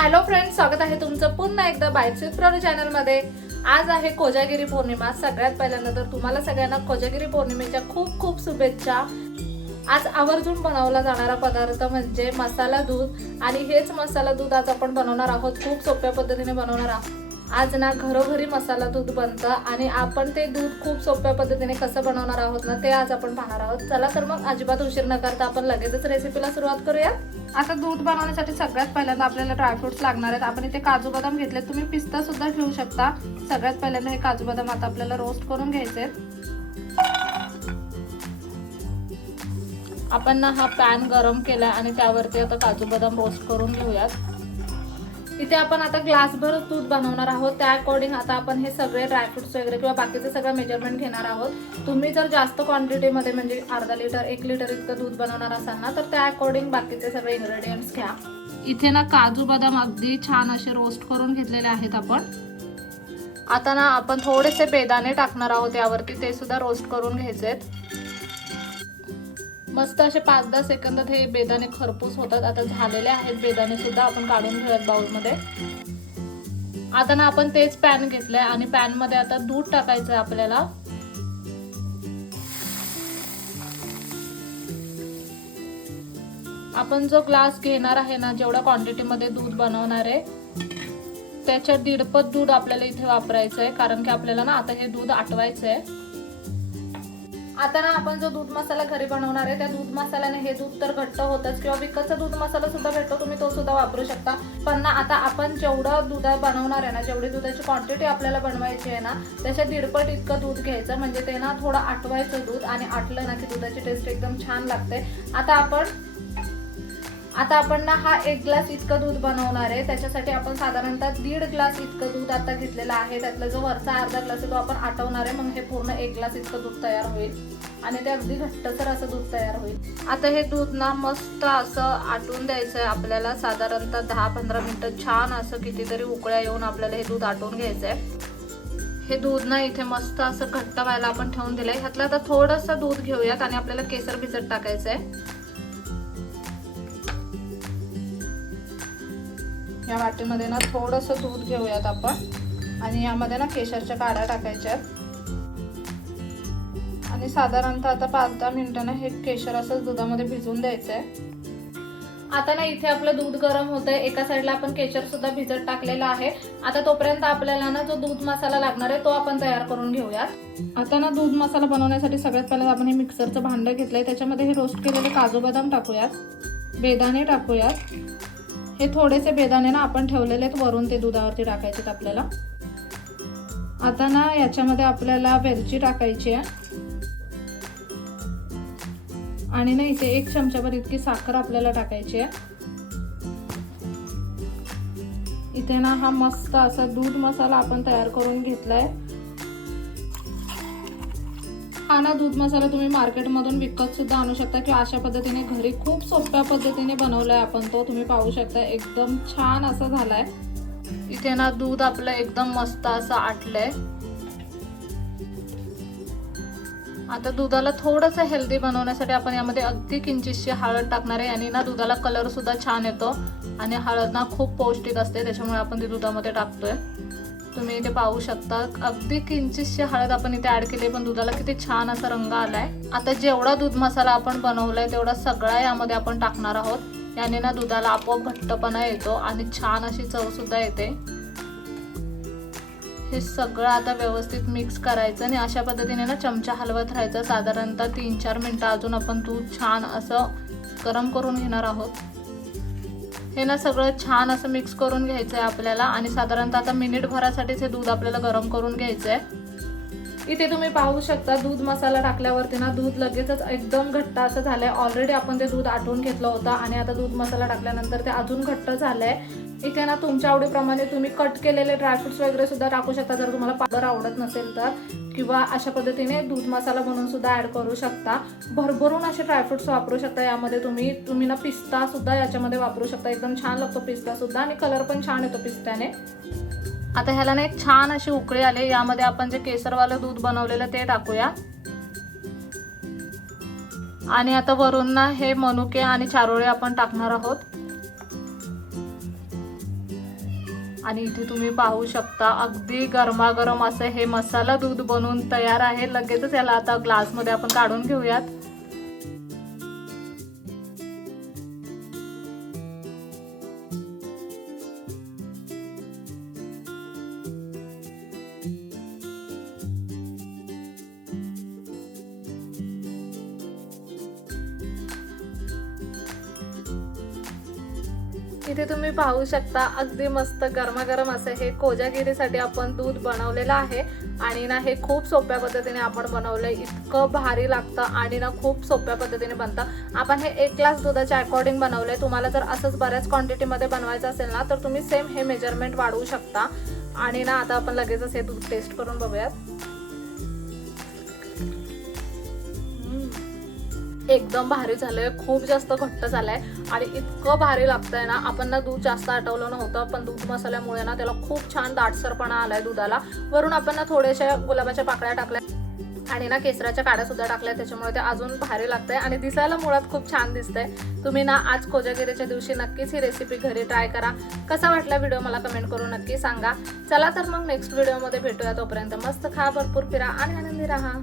Hello friends, स्वागत आहे तुमचं पुन्हा एकदा बाइट्स विथ प्राणू चॅनल मध्ये। आज आहे कोजागिरी पौर्णिमा। सगळ्यात पहिल्यांदा तर तुम्हाला सगळ्यांना कोजागिरी पौर्णिमेच्या खूप खूप शुभेच्छा। आज आवर्जून बनवला जाणारा पदार्थ म्हणजे मसाला दूध आणि हेच मसाला दूध आज आपण बनवणार आहोत। खूप सोप्या पद्धतीने बनवणार आहोत। आज ना घरोघरी मसाला दूध बनतं आणि आपण ते दूध खूप सोप्या पद्धतीने कसं बनवणार आहोत ना ते आज आपण पाहणार आहोत। चला तर मग अजिबात उशीर न करता आपण लगेचच रेसिपीला सुरुवात करूया। आता दूध बनवण्यासाठी सगळ्यात पहिल्यांदा आपल्याला ड्रायफ्रुट्स लागणार आहेत। आपण इथे काजू बदाम घेतले, तुम्ही पिस्ता सुद्धा घेऊ शकता। सगळ्यात पहिल्यांदा हे काजू बदाम आता आपल्याला रोस्ट करून घ्यायचे आहेत। आपण ना हा पॅन गरम केला आणि त्यावरती आता काजू बदाम रोस्ट करून घेऊयात। इथे आपण आता ग्लासभर दूध बनवणार आहोत, त्या अकॉर्डिंग आता आपण हे सगळे ड्रायफ्रुट्स वगैरे किंवा बाकीचे सगळं मेजरमेंट घेणार आहोत। तुम्ही जर जास्त क्वांटिटी मध्ये म्हणजे अर्धा लिटर 1 लिटर इतकं दूध बनवणार असाल ना तर त्या अकॉर्डिंग बाकीचे सगळे इन्ग्रेडियंट्स घ्या। इथे ना काजू बदाम अगदी छान असे रोस्ट करून घेतलेले आहेत आपण। आता ना आपण थोडेसे बेदाणे टाकणार आहोत यावरती, ते सुद्धा रोस्ट करून घ्यायचे। मस्त असे 5-10 सेकंदात हे बेदाणे खरपूस होतात। आता झालेले आहेत बेदाणे सुद्धा, आपण काढून घेऊयात बाउल मध्ये। आता ना आपण तेच पॅन घेतलंय आणि पॅन मध्ये आता दूध टाकायचंय आपल्याला। आपण जो ग्लास घेणार आहे ना, जेवढ्या क्वांटिटी मध्ये दूध बनवणार आहे त्याच्या 1.5 पट दूध आपल्याला इथे वापरायचंय, कारण की आपल्याला ना आता हे दूध आटवायचंय। आता ना आपण जो दूध मसाला घरी बनवणार आहे त्या दूध मसाल्याने हे दूध तर घट्ट होतच, किंवा विकतचा दूध मसाला सुद्धा भेटतो, तुम्ही तो सुद्धा वापरू शकता। पण ना आता आपण जेवढं दूध बनवणार आहे ना, जेवढी दुधाची क्वांटिटी आपल्याला बनवायची आहे ना त्याच्या 1.5 पट इतकं दूध घ्यायचं, म्हणजे ते ना थोडं आटवायचं दूध, आणि आटलं ना की दुधाची टेस्ट एकदम छान लागते। आता आपण ना हा 1 ग्लास इतकं दूध बनवणार आहे, त्याच्यासाठी आपण साधारणतः 1.5 ग्लास इतकं दूध आता घेतलेलं आहे। त्यातला जो वरचा अर्धा ग्लास आहे तो आपण आटवणार आहे, मग हे पूर्ण 1 ग्लास इतकं दूध तयार होईल आणि ते अगदी घट्टसर असं दूध तयार होईल। आता हे दूध ना मस्त असं आटवून द्यायचं आहे आपल्याला, साधारणतः 10-15 मिनिटं छान असं कितीतरी उकळ्या येऊन आपल्याला हे दूध आटवून घ्यायचं आहे। हे दूध ना इथे मस्त असं घट्ट व्हायला आपण ठेवून दिलंय। ह्यातलं आता थोडंसं दूध घेऊयात आणि आपल्याला केसर भिजत टाकायचंय। या वाटीमध्ये ना थोडंसं दूध घेऊयात आपण आणि यामध्ये ना केशरच्या काड्या टाकायच्या आणि साधारणतः आता 5-10 मिनिटांना हे केशर असं दुधामध्ये भिजून द्यायचंय। आता ना इथे आपलं दूध गरम होतंय, एका साईडला आपण केशर सुद्धा भिजत टाकलेला आहे। आता तोपर्यंत आपल्याला ना जो दूध मसाला लागणार आहे तो आपण तयार करून घेऊयात। आता ना दूध मसाला बनवण्यासाठी सगळ्यात पहिल्यांदा आपण हे मिक्सरचं भांडं घेतलंय, त्याच्यामध्ये हे रोस्ट केलेले काजू बदाम टाकूयात, बेदाणे टाकूयात। हे थोडेसे बेदाणे ना आपण ठेवलेले आहेत वरून, ते दुधावरती टाकायचे आपल्याला। आता ना याच्यामध्ये आपल्याला वेलची टाकायची आहे आणि ना इथे 1 चमचाभर इतकी साखर आपल्याला टाकायची आहे। इथे ना हा मस्त असा दूध मसाला आपण तयार करून घेतलाय। हा ना दूध मसाला तुम्ही मार्केटमधून विकत सुद्धा आणू शकता किंवा अशा पद्धतीने घरी खूप सोप्या पद्धतीने बनवलाय आपण तो, तुम्ही पाहू शकता एकदम छान असा झालाय। इथे ना दूध आपलं एकदम मस्त असं आटलंय। आता दुधाला थोडंसं हेल्दी बनवण्यासाठी आपण यामध्ये अगदी किंचितशी हळद टाकणार आहे, आणि ना दुधाला कलर सुद्धा छान येतो आणि हळद ना खूप पौष्टिक असते, त्याच्यामुळे आपण ती दुधामध्ये टाकतोय। तुम्ही इथे पाहू शकता अगदी किंचितशी हळद आपण इथे ऍड केली, पण दुधाला किती छान असा रंग आलाय। आता जेवढा दूध मसाला आपण बनवलाय तेवढा सगळा यामध्ये आपण टाकणार आहोत। याने ना दुधाला आपोआप घट्टपणा येतो आणि छान अशी चव सुद्धा येते। हे सगळं आता व्यवस्थित मिक्स करायचं आणि अशा पद्धतीने ना चमचा हलवत राहायचं। साधारणतः 3-4 मिनिटं अजून आपण दूध छान असं गरम करून घेणार आहोत। हे ना सगळं छान असं मिक्स करून घ्यायचंय आपल्याला आणि साधारणतः आता मिनिटभरासाठीच हे दूध आपल्याला गरम करून घ्यायचंय। इथे तुम्ही पाहू शकता दूध मसाला टाकल्यावरती ना दूध लगेचच एकदम घट्ट असं झालंय। ऑलरेडी आपण ते दूध आटवून घेतलं होतं आणि आता दूध मसाला टाकल्यानंतर ते अजून घट्ट झालंय। इथे ना तुमच्या आवडीप्रमाणे तुम्ही कट केलेले ड्रायफ्रुट्स वगैरे सुद्धा टाकू शकता, जर तुम्हाला पावडर आवडत नसेल तर, किंवा अशा पद्धतीने दूध मसाला बनवून सुद्धा ऍड करू शकता। भरभरून असे ड्रायफ्रुट्स वापरू शकता यामध्ये। तुम्ही ना पिस्ता सुद्धा याच्यामध्ये वापरू शकता, एकदम छान लागतो पिस्ता सुद्धा आणि कलर पण छान येतो पिस्त्याने। आता ह्याला ना एक छान अशी उकळी आली, यामध्ये आपण जे केसरवालं दूध बनवलेलं ते टाकूया आणि आता वरून ना हे मनुके आणि चारोळे आपण टाकणार आहोत। आणि इथे तुम्ही पाहू शकता अगदी गरमागरम असं हे मसाला दूध बनवून तयार आहे. लगेचच याला आता ग्लासमध्ये आपण काढून घेऊयात. इथे तुम्ही पाहू शकता अगदी मस्त गरमागरम असं हे कोजागिरीसाठी आपण दूध बनवलेलं आहे. आणि ना हे खूप सोप्या पद्धतीने आपण बनवलंय. इतकं भारी लागतं आणि ना खूप सोप्या पद्धतीने बनतं. आपण हे 1 ग्लास दुधाच्या अकॉर्डिंग बनवलंय. तुम्हाला जर असंच बऱ्याच क्वांटिटीमध्ये बनवायचं असेल ना तर तुम्ही सेम हे मेजरमेंट वाढवू शकता. आणि ना आता आपण लगेचच हे दूध टेस्ट करून बघूयात. एकदम भारी झालंय, खूप जास्त घट्ट झालंय आणि इतकं भारी लागतंय ना. आपण ना दूध जास्त आटवलं नव्हतं, पण दूध मसाल्यामुळे ना त्याला खूप छान दाटसरपणा आलाय दुधाला. वरून आपण ना थोड्याशा गुलाबाच्या पाकळ्या टाकल्या आणि ना केसराच्या काड्या सुद्धा टाकल्या, त्याच्यामुळे ते अजून भारी लागतंय आणि दिसायला मुळात खूप छान दिसतंय. तुम्ही ना आज कोजागिरीच्या दिवशी नक्कीच ही रेसिपी घरी ट्राय करा. कसा वाटला व्हिडिओ मला कमेंट करून नक्की सांगा. चला तर मग नेक्स्ट व्हिडिओमध्ये भेटूया. तोपर्यंत मस्त खा, भरपूर फिरा आणि आनंदी राहा.